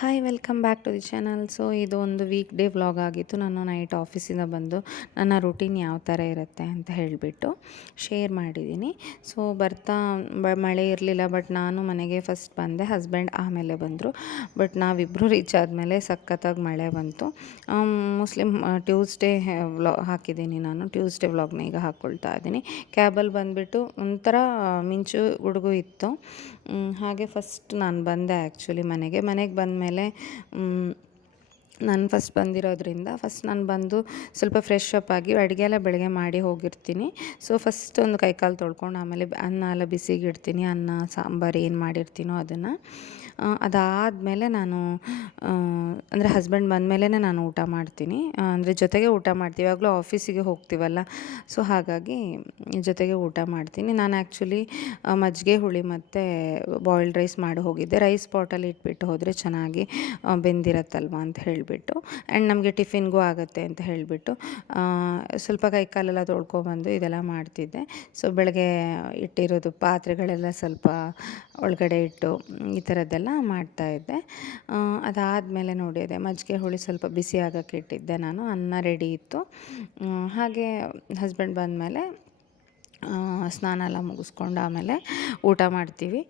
Hi welcome back to the channel. So ಇದು ಒಂದು weak day vlog ಆಗಿತ್ತು. ನಾನು ನೈಟ್ ಆಫೀಸಿಂದ ಬಂದು ನನ್ನ ರೂಟೀನ್ ಯಾವ ಥರ ಇರುತ್ತೆ ಅಂತ ಹೇಳಿಬಿಟ್ಟು ಶೇರ್ ಮಾಡಿದ್ದೀನಿ. ಸೊ ಬರ್ತಾ ಮಳೆ ಇರಲಿಲ್ಲ, ಬಟ್ ನಾನು ಮನೆಗೆ ಫಸ್ಟ್ ಬಂದೆ, ಹಸ್ಬೆಂಡ್ ಆಮೇಲೆ ಬಂದರು. ಬಟ್ ನಾವಿಬ್ಬರು ರೀಚ್ ಆದಮೇಲೆ ಸಖತ್ತಾಗಿ ಮಳೆ ಬಂತು. ಮುಸ್ಲಿಮ್ ಟ್ಯೂಸ್ಡೇ ಹಾಕಿದ್ದೀನಿ, ನಾನು ಟ್ಯೂಸ್ಡೇ ವ್ಲಾಗ್ನ ಈಗ ಹಾಕ್ಕೊಳ್ತಾ ಇದ್ದೀನಿ. ಕ್ಯಾಬಲ್ಲಿ ಬಂದುಬಿಟ್ಟು ಒಂಥರ ಮಿಂಚು ಗುಡುಗು ಇತ್ತು. ಹಾಗೆ ಫಸ್ಟ್ ನಾನು ಬಂದೆ ಆ್ಯಕ್ಚುಲಿ ಮನೆಗೆ ಬಂದಮೇಲೆ ನಾನು ಫಸ್ಟ್ ಬಂದಿರೋದ್ರಿಂದ ನಾನು ಬಂದು ಸ್ವಲ್ಪ ಫ್ರೆಶ್ ಅಪ್ ಆಗಿ ಅಡುಗೆ ಎಲ್ಲ ಬೆಳಗ್ಗೆ ಮಾಡಿ ಹೋಗಿರ್ತೀನಿ. ಸೊ ಫಸ್ಟ್ ಒಂದು ಕೈಕಾಲು ತೊಳ್ಕೊಂಡು ಆಮೇಲೆ ಅನ್ನ ಎಲ್ಲ ಬಿಸಿಗೆ ಇಡ್ತೀನಿ. ಅನ್ನ ಸಾಂಬಾರು ಏನು ಮಾಡಿರ್ತೀನೋ ಅದನ್ನು. ಅದಾದಮೇಲೆ ನಾನು ಅಂದರೆ ಹಸ್ಬೆಂಡ್ ಬಂದಮೇಲೆ ನಾನು ಊಟ ಮಾಡ್ತೀನಿ. ಅಂದರೆ ಜೊತೆಗೆ ಊಟ ಮಾಡ್ತೀವಿ, ಇವಾಗಲೂ ಆಫೀಸಿಗೆ ಹೋಗ್ತೀವಲ್ಲ, ಸೊ ಹಾಗಾಗಿ ಜೊತೆಗೆ ಊಟ ಮಾಡ್ತೀನಿ. ನಾನು ಆ್ಯಕ್ಚುಲಿ ಮಜ್ಜಿಗೆ ಹುಳಿ ಮತ್ತು ಬಾಯ್ಲ್ಡ್ ರೈಸ್ ಮಾಡಿ ಹೋಗಿದ್ದೆ. ರೈಸ್ ಪಾಟಲ್ಲಿ ಇಟ್ಬಿಟ್ಟು ಹೋದರೆ ಚೆನ್ನಾಗಿ ಬೆಂದಿರತ್ತಲ್ವ ಅಂತ ಹೇಳಿಬಿಟ್ಟು, ಆ್ಯಂಡ್ ನಮಗೆ ಟಿಫಿನ್ಗೂ ಆಗುತ್ತೆ ಅಂತ ಹೇಳಿಬಿಟ್ಟು ಸ್ವಲ್ಪ ಕೈಕಾಲೆಲ್ಲ ತೊಳ್ಕೊಬಂದು ಇದೆಲ್ಲ ಮಾಡ್ತಿದ್ದೆ. ಸೊ ಬೆಳಗ್ಗೆ ಇಟ್ಟಿರೋದು ಪಾತ್ರೆಗಳೆಲ್ಲ ಸ್ವಲ್ಪ ಒಳಗಡೆ ಇಟ್ಟು ಈ ಥರದ್ದೆಲ್ಲ ಮಾಡ್ತಾಯಿದ್ದೆ. ಅದಾದಮೇಲೆ ನೋಡಿ ಅದೇ ಮಜ್ಜಿಗೆ ಹುಳಿ ಸ್ವಲ್ಪ ಬಿಸಿ ಆಗೋಕ್ಕೆ ಇಟ್ಟಿದ್ದೆ ನಾನು. ಅನ್ನ ರೆಡಿ ಇತ್ತು. ಹಾಗೆ ಹಸ್ಬೆಂಡ್ ಬಂದಮೇಲೆ ಸ್ನಾನ ಎಲ್ಲ ಮುಗಿಸ್ಕೊಂಡು ಆಮೇಲೆ ಊಟ ಮಾಡ್ತೀವಿ.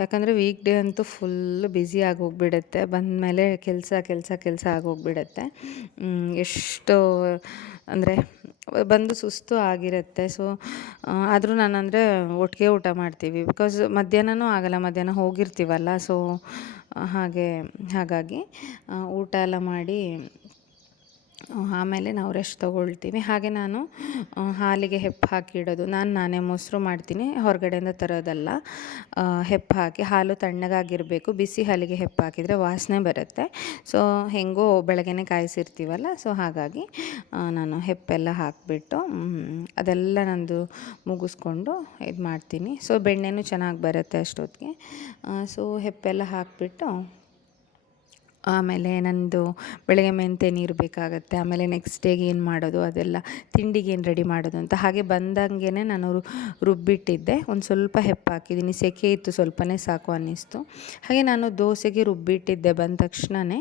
ಯಾಕಂದರೆ ವೀಕ್ ಡೇ ಅಂತೂ ಫುಲ್ಲು ಬ್ಯುಸಿ ಆಗೋಗ್ಬಿಡುತ್ತೆ. ಬಂದಮೇಲೆ ಕೆಲಸ ಆಗೋಗ್ಬಿಡುತ್ತೆ. ಎಷ್ಟು ಅಂದರೆ ಬಂದು ಸುಸ್ತು ಆಗಿರುತ್ತೆ. ಸೊ ಆದರೂ ನಾನಂದರೆ ಒಟ್ಟಿಗೆ ಊಟ ಮಾಡ್ತೀವಿ, ಬಿಕಾಸ್ ಮಧ್ಯಾಹ್ನನೂ ಆಗಲ್ಲ, ಮಧ್ಯಾಹ್ನ ಹೋಗಿರ್ತೀವಲ್ಲ. ಸೊ ಹಾಗಾಗಿ ಊಟ ಎಲ್ಲ ಮಾಡಿ ಆಮೇಲೆ ನಾವು ರೆಸ್ಟ್ ತೊಗೊಳ್ತೀವಿ. ಹಾಗೆ ನಾನು ಹಾಲಿಗೆ ಹೆಪ್ಪು ಹಾಕಿ ಇಡೋದು, ನಾನೇ ಮೊಸರು ಮಾಡ್ತೀನಿ, ಹೊರಗಡೆಯಿಂದ ತರೋದಲ್ಲ. ಹೆಪ್ಪು ಹಾಕಿ, ಹಾಲು ತಣ್ಣಗಾಗಿರಬೇಕು, ಬಿಸಿ ಹಾಲಿಗೆ ಹೆಪ್ಪು ಹಾಕಿದರೆ ವಾಸನೆ ಬರುತ್ತೆ. ಸೊ ಹೆಂಗೋ ಬೆಳಗ್ಗೆನೇ ಕಾಯಿಸಿರ್ತೀವಲ್ಲ, ಸೊ ಹಾಗಾಗಿ ನಾನು ಹೆಪ್ಪೆಲ್ಲ ಹಾಕಿಬಿಟ್ಟು ಅದೆಲ್ಲ ನಂದು ಮುಗಿಸ್ಕೊಂಡು ಇದು ಮಾಡ್ತೀನಿ. ಸೊ ಬೆಣ್ಣೆನೂ ಚೆನ್ನಾಗಿ ಬರುತ್ತೆ ಅಷ್ಟೊತ್ತಿಗೆ. ಸೊ ಹೆಪ್ಪೆಲ್ಲ ಹಾಕಿಬಿಟ್ಟು ಆಮೇಲೆ ನಂದು ಬೆಳಗ್ಗೆ ಮೆಂತ್ಯ ನೀರು ಬೇಕಾಗುತ್ತೆ. ಆಮೇಲೆ ನೆಕ್ಸ್ಟ್ ಡೇಗೆ ಏನು ಮಾಡೋದು, ಅದೆಲ್ಲ ತಿಂಡಿಗೆ ಏನು ರೆಡಿ ಮಾಡೋದು ಅಂತ. ಹಾಗೆ ಬಂದಂಗೆ ನಾನು ರುಬ್ಬಿಟ್ಟಿದ್ದೆ. ಒಂದು ಸ್ವಲ್ಪ ಹೆಪ್ಪು ಹಾಕಿದ್ದೀನಿ, ಸೆಕೆ ಇತ್ತು, ಸ್ವಲ್ಪನೇ ಸಾಕು ಅನ್ನಿಸ್ತು. ಹಾಗೆ ನಾನು ದೋಸೆಗೆ ರುಬ್ಬಿಟ್ಟಿದ್ದೆ. ಬಂದ ತಕ್ಷಣವೇ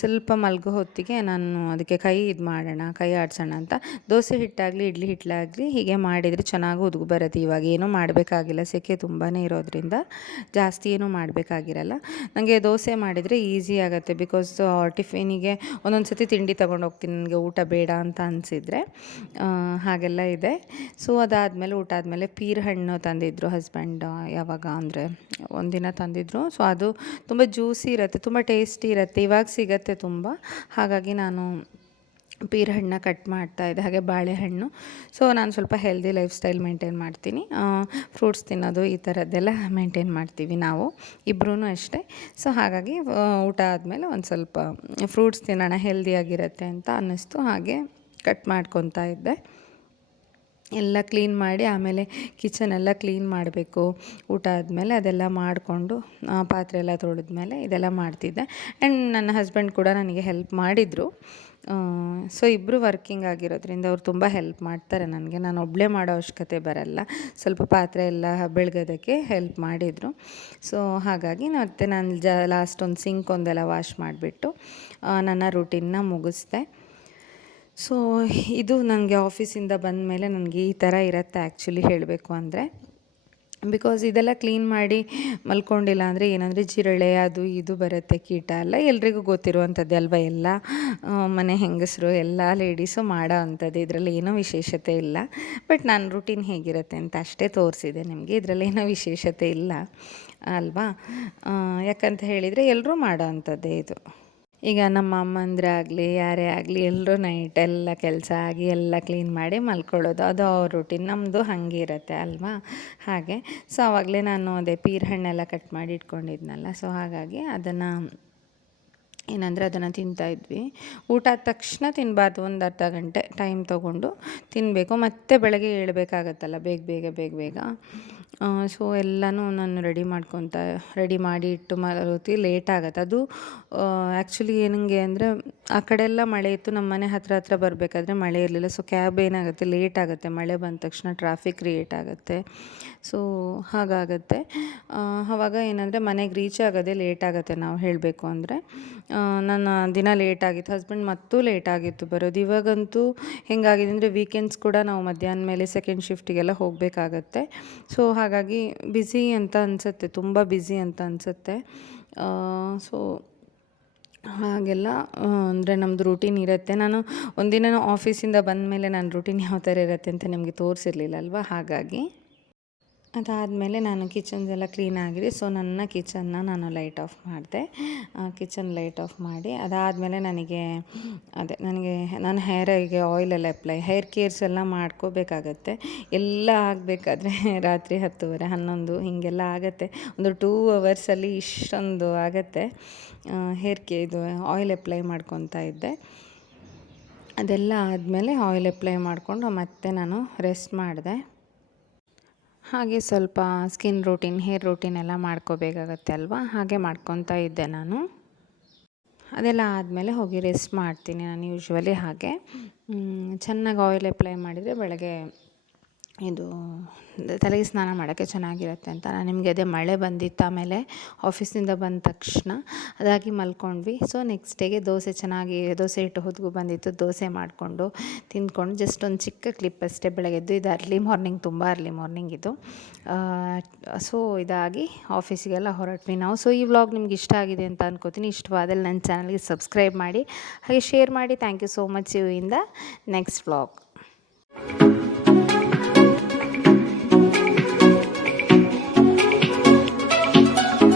ಸ್ವಲ್ಪ ಮಲಗೋ ಹೊತ್ತಿಗೆ ನಾನು ಅದಕ್ಕೆ ಕೈ ಆಡಿಸೋಣ ಅಂತ ದೋಸೆ ಹಿಟ್ಟಾಗಲಿ ಇಡ್ಲಿ ಹಿಟ್ಲಾಗಲಿ ಹೀಗೆ ಮಾಡಿದರೆ ಚೆನ್ನಾಗಿ ಉದುಗು ಬರುತ್ತೆ. ಇವಾಗ ಏನೂ ಮಾಡಬೇಕಾಗಿಲ್ಲ, ಸೆಕೆ ತುಂಬಾ ಇರೋದ್ರಿಂದ ಜಾಸ್ತಿ ಏನೂ ಮಾಡಬೇಕಾಗಿರಲ್ಲ. ನನಗೆ ದೋಸೆ ಮಾಡಿದರೆ ಈಸಿ ಆಗುತ್ತೆ, ಬಿಕಾಸ್ ಟಿಫಿನಿಗೆ ಒಂದೊಂದು ಸತಿ ತಿಂಡಿ ತೊಗೊಂಡು ಹೋಗ್ತೀನಿ ನನಗೆ ಊಟ ಬೇಡ ಅಂತ ಅನಿಸಿದರೆ, ಹಾಗೆಲ್ಲ ಇದೆ. ಸೊ ಅದಾದಮೇಲೆ ಊಟ ಆದಮೇಲೆ ಪೀರ್ ಹಣ್ಣು ತಂದಿದ್ದರು ಹಸ್ಬೆಂಡ್, ಯಾವಾಗ ಅಂದರೆ ಒಂದಿನ ತಂದಿದ್ದರು. ಸೊ ಅದು ತುಂಬ ಜ್ಯೂಸಿ ಇರುತ್ತೆ, ತುಂಬ ಟೇಸ್ಟಿ ಇರುತ್ತೆ, ಇವಾಗ ಸಿಗುತ್ತೆ ತುಂಬ. ಹಾಗಾಗಿ ನಾನು ಪೀರ್ ಹಣ್ಣನ್ನ ಕಟ್ ಮಾಡ್ತಾಯಿದ್ದೆ. ಹಾಗೆ ಬಾಳೆಹಣ್ಣು. ಸೊ ನಾನು ಸ್ವಲ್ಪ ಹೆಲ್ದಿ ಲೈಫ್ ಸ್ಟೈಲ್ ಮೇಂಟೈನ್ ಮಾಡ್ತೀನಿ, ಫ್ರೂಟ್ಸ್ ತಿನ್ನೋದು ಈ ಥರದ್ದೆಲ್ಲ ಮೇಂಟೈನ್ ಮಾಡ್ತೀವಿ ನಾವು ಇಬ್ಬರೂ ಅಷ್ಟೇ. ಸೊ ಹಾಗಾಗಿ ಊಟ ಆದಮೇಲೆ ಒಂದು ಸ್ವಲ್ಪ ಫ್ರೂಟ್ಸ್ ತಿನ್ನೋಣ, ಹೆಲ್ದಿಯಾಗಿರುತ್ತೆ ಅಂತ ಅನ್ನಿಸ್ತು. ಹಾಗೆ ಕಟ್ ಮಾಡ್ಕೊತಾ ಇದ್ದೆ. ಎಲ್ಲ ಕ್ಲೀನ್ ಮಾಡಿ ಆಮೇಲೆ ಕಿಚನೆಲ್ಲ ಕ್ಲೀನ್ ಮಾಡಬೇಕು. ಊಟ ಆದಮೇಲೆ ಅದೆಲ್ಲ ಮಾಡಿಕೊಂಡು ಪಾತ್ರೆ ಎಲ್ಲ ತೊಳೆದ್ಮೇಲೆ ಇದೆಲ್ಲ ಮಾಡ್ತಿದ್ದೆ. ಆ್ಯಂಡ್ ನನ್ನ ಹಸ್ಬೆಂಡ್ ಕೂಡ ನನಗೆ ಹೆಲ್ಪ್ ಮಾಡಿದರು. ಸೊ ಇಬ್ಬರು ವರ್ಕಿಂಗ್ ಆಗಿರೋದ್ರಿಂದ ಅವ್ರು ತುಂಬ ಹೆಲ್ಪ್ ಮಾಡ್ತಾರೆ ನನಗೆ. ನಾನು ಒಬ್ಬಳೇ ಮಾಡೋ ಅವಶ್ಯಕತೆ ಬರಲ್ಲ. ಸ್ವಲ್ಪ ಪಾತ್ರೆ ಎಲ್ಲ ಬೆಳಗೋದಕ್ಕೆ ಹೆಲ್ಪ್ ಮಾಡಿದರು. ಸೊ ಹಾಗಾಗಿ ಮತ್ತೆ ನಾನು ಲಾಸ್ಟ್ ಒಂದು ಸಿಂಕ್ ಒಂದೆಲ್ಲ ವಾಶ್ ಮಾಡಿಬಿಟ್ಟು ನನ್ನ ರೂಟೀನ್ನ ಮುಗಿಸ್ದೆ. ಸೊ ಇದು ನನಗೆ ಆಫೀಸಿಂದ ಬಂದ ಮೇಲೆ ನನಗೆ ಈ ಥರ ಇರುತ್ತೆ ಆ್ಯಕ್ಚುಲಿ ಹೇಳಬೇಕು ಅಂದರೆ. ಬಿಕಾಸ್ ಇದೆಲ್ಲ ಕ್ಲೀನ್ ಮಾಡಿ ಮಲ್ಕೊಂಡಿಲ್ಲ ಅಂದರೆ ಏನಂದರೆ ಜಿರಳೆ ಅದು ಇದು ಬರುತ್ತೆ, ಕೀಟ ಎಲ್ಲ ಎಲ್ರಿಗೂ ಗೊತ್ತಿರುವಂಥದ್ದೇ ಅಲ್ವ. ಎಲ್ಲ ಮನೆ ಹೆಂಗಸರು ಎಲ್ಲ ಲೇಡೀಸು ಮಾಡೋ ಅಂಥದ್ದು, ಇದರಲ್ಲಿ ಏನೋ ವಿಶೇಷತೆ ಇಲ್ಲ. ಬಟ್ ನನ್ನ ರೂಟೀನ್ ಹೇಗಿರುತ್ತೆ ಅಂತ ಅಷ್ಟೇ ತೋರಿಸಿದೆ ನಿಮಗೆ, ಇದರಲ್ಲಿ ಏನೋ ವಿಶೇಷತೆ ಇಲ್ಲ ಅಲ್ವಾ. ಯಾಕಂತ ಹೇಳಿದರೆ ಎಲ್ಲರೂ ಮಾಡೋ ಅಂಥದ್ದೇ ಇದು. ಈಗ ನಮ್ಮ ಅಮ್ಮಂದ್ರೆ ಆಗಲಿ ಯಾರೇ ಆಗಲಿ ಎಲ್ಲರೂ ನೈಟ್ ಎಲ್ಲ ಕೆಲಸ ಆಗಿ ಎಲ್ಲ ಕ್ಲೀನ್ ಮಾಡಿ ಮಲ್ಕೊಳ್ಳೋದು, ಅದು ಅವ್ರ ರೂಟೀನ್. ನಮ್ಮದು ಹಾಗೆ ಇರುತ್ತೆ ಅಲ್ವಾ. ಹಾಗೆ ಸೊ ಆವಾಗಲೇ ನಾನು ಅದೇ ಪೀರ್ ಹಣ್ಣೆಲ್ಲ ಕಟ್ ಮಾಡಿ ಇಟ್ಕೊಂಡಿದ್ನಲ್ಲ, ಸೊ ಹಾಗಾಗಿ ಅದನ್ನು ಏನಂದರೆ ಅದನ್ನು ತಿಂತಾಯಿದ್ವಿ. ಊಟ ಆದ ತಕ್ಷಣ ತಿನ್ನಬಾರ್ದು, ಒಂದು ಅರ್ಧ ಗಂಟೆ ಟೈಮ್ ತೊಗೊಂಡು ತಿನ್ನಬೇಕು. ಮತ್ತೆ ಬೆಳಗ್ಗೆ ಏಳಬೇಕಾಗತ್ತಲ್ಲ ಬೇಗ ಬೇಗ. ಸೊ ಎಲ್ಲನೂ ನಾನು ರೆಡಿ ಮಾಡಿ ಇಟ್ಟು ಮಲಗೋತಿ ಲೇಟ್ ಆಗುತ್ತೆ. ಅದು ಆ್ಯಕ್ಚುಲಿ ಏನಂಗೆ ಅಂದರೆ ಆ ಕಡೆ ಎಲ್ಲ ಮಳೆ ಇತ್ತು, ನಮ್ಮ ಮನೆ ಹತ್ರ ಬರಬೇಕಾದ್ರೆ ಮಳೆ ಇರಲಿಲ್ಲ. ಸೊ ಕ್ಯಾಬ್ ಏನಾಗುತ್ತೆ ಲೇಟ್ ಆಗುತ್ತೆ, ಮಳೆ ಬಂದ ತಕ್ಷಣ ಟ್ರಾಫಿಕ್ ಕ್ರಿಯೇಟ್ ಆಗುತ್ತೆ. ಸೊ ಹಾಗಾಗತ್ತೆ. ಆವಾಗ ಏನಂದರೆ ಮನೆಗೆ ರೀಚ್ ಆಗೋದೇ ಲೇಟ್ ಆಗುತ್ತೆ ನಾವು ಹೇಳಬೇಕು ಅಂದರೆ. ನನ್ನ ದಿನ ಲೇಟಾಗಿತ್ತು, ಹಸ್ಬೆಂಡ್ ಮತ್ತೂ ಲೇಟಾಗಿತ್ತು ಬರೋದು. ಇವಾಗಂತೂ ಹೆಂಗಾಗಿದೆ ಅಂದರೆ ವೀಕೆಂಡ್ಸ್ ಕೂಡ ನಾವು ಮಧ್ಯಾಹ್ನ ಮೇಲೆ ಸೆಕೆಂಡ್ ಶಿಫ್ಟಿಗೆಲ್ಲ ಹೋಗಬೇಕಾಗತ್ತೆ. ಸೊ ಹಾಗಾಗಿ ಬ್ಯುಸಿ ಅಂತ ಅನಿಸುತ್ತೆ, ತುಂಬ ಬ್ಯುಸಿ ಅಂತ ಅನಿಸುತ್ತೆ. ಸೊ ಹಾಗೆಲ್ಲ ಅಂದರೆ ನಮ್ಮದು ರೂಟೀನ್ ಇರುತ್ತೆ. ನಾನು ಒಂದಿನ ಆಫೀಸಿಂದ ಬಂದ ಮೇಲೆ ನನ್ನ ರೂಟೀನ್ ಯಾವ ಥರ ಇರುತ್ತೆ ಅಂತ ನಿಮಗೆ ತೋರಿಸಿರ್ಲಿಲ್ಲ ಅಲ್ವಾ, ಹಾಗಾಗಿ. ಅದಾದಮೇಲೆ ನಾನು ಕಿಚನ್ದೆಲ್ಲ ಕ್ಲೀನ್ ಆಗಿದೆ. ಸೊ ನನ್ನ ಕಿಚನ್ನ ನಾನು ಲೈಟ್ ಆಫ್ ಮಾಡಿದೆ. ಕಿಚನ್ ಲೈಟ್ ಆಫ್ ಮಾಡಿ ಅದಾದಮೇಲೆ ನನಗೆ ನಾನು ಹೇರಿಗೆ ಆಯಿಲೆಲ್ಲ ಹೇರ್ ಕೇರ್ಸ್ ಎಲ್ಲ ಮಾಡ್ಕೋಬೇಕಾಗತ್ತೆ. ಎಲ್ಲ ಆಗಬೇಕಾದ್ರೆ ರಾತ್ರಿ 10:30 11 ಹೀಗೆಲ್ಲ ಆಗುತ್ತೆ. ಒಂದು 2 ಅವರ್ಸಲ್ಲಿ ಇಷ್ಟೊಂದು ಆಗುತ್ತೆ. ಇದು ಆಯಿಲ್ ಅಪ್ಲೈ ಮಾಡ್ಕೊತಾ ಇದ್ದೆ. ಅದೆಲ್ಲ ಆದಮೇಲೆ ಆಯಿಲ್ ಅಪ್ಲೈ ಮಾಡಿಕೊಂಡು ಮತ್ತೆ ನಾನು ರೆಸ್ಟ್ ಮಾಡಿದೆ. ಹಾಗೆ ಸ್ವಲ್ಪ ಸ್ಕಿನ್ ರೂಟೀನ್, ಹೇರ್ ರೂಟೀನ್ ಎಲ್ಲ ಮಾಡ್ಕೋಬೇಕಾಗತ್ತೆ ಅಲ್ವಾ, ಹಾಗೆ ಮಾಡ್ಕೊತಾ ಇದ್ದೆ ನಾನು. ಅದೆಲ್ಲ ಆದಮೇಲೆ ಹೋಗಿ ರೆಸ್ಟ್ ಮಾಡ್ತೀನಿ ನಾನು ಯೂಶ್ವಲಿ. ಹಾಗೆ ಚೆನ್ನಾಗಿ ಆಯಿಲ್ ಅಪ್ಲೈ ಮಾಡಿದರೆ ಬೆಳಗ್ಗೆ ಇದು ತಲೆಗೆ ಸ್ನಾನ ಮಾಡೋಕ್ಕೆ ಚೆನ್ನಾಗಿರುತ್ತೆ ಅಂತ. ನಾನು ನಿಮಗೆ ಅದೇ ಮಳೆ ಬಂದಿತ್ತು, ಆಮೇಲೆ ಆಫೀಸಿಂದ ಬಂದ ತಕ್ಷಣ ಅದಾಗಿ ಮಲ್ಕೊಂಡ್ವಿ. ಸೊ ನೆಕ್ಸ್ಟ್ ಡೇಗೆ ದೋಸೆ ಹಿಟ್ಟು ಹೊತ್ಗೂ ಬಂದಿತ್ತು. ದೋಸೆ ಮಾಡಿಕೊಂಡು ತಿಂದ್ಕೊಂಡು ಜಸ್ಟ್ ಒಂದು ಚಿಕ್ಕ ಕ್ಲಿಪ್ ಅಷ್ಟೇ ಬೆಳಗ್ಗೆದ್ದು. ಇದು ಅರ್ಲಿ ಮಾರ್ನಿಂಗ್, ತುಂಬ ಅರ್ಲಿ ಮಾರ್ನಿಂಗ್ ಇದು. ಸೊ ಇದಾಗಿ ಆಫೀಸಿಗೆಲ್ಲ ಹೊರಟ್ವಿ ನಾವು. ಸೊ ಈ ವ್ಲಾಗ್ ನಿಮ್ಗೆ ಇಷ್ಟ ಆಗಿದೆ ಅಂತ ಅನ್ಕೋತೀನಿ. ಇಷ್ಟವಾದಲ್ಲಿ ನನ್ನ ಚಾನಲ್ಗೆ ಸಬ್ಸ್ಕ್ರೈಬ್ ಮಾಡಿ, ಹಾಗೆ ಶೇರ್ ಮಾಡಿ. Thank you so much. You in the next vlog.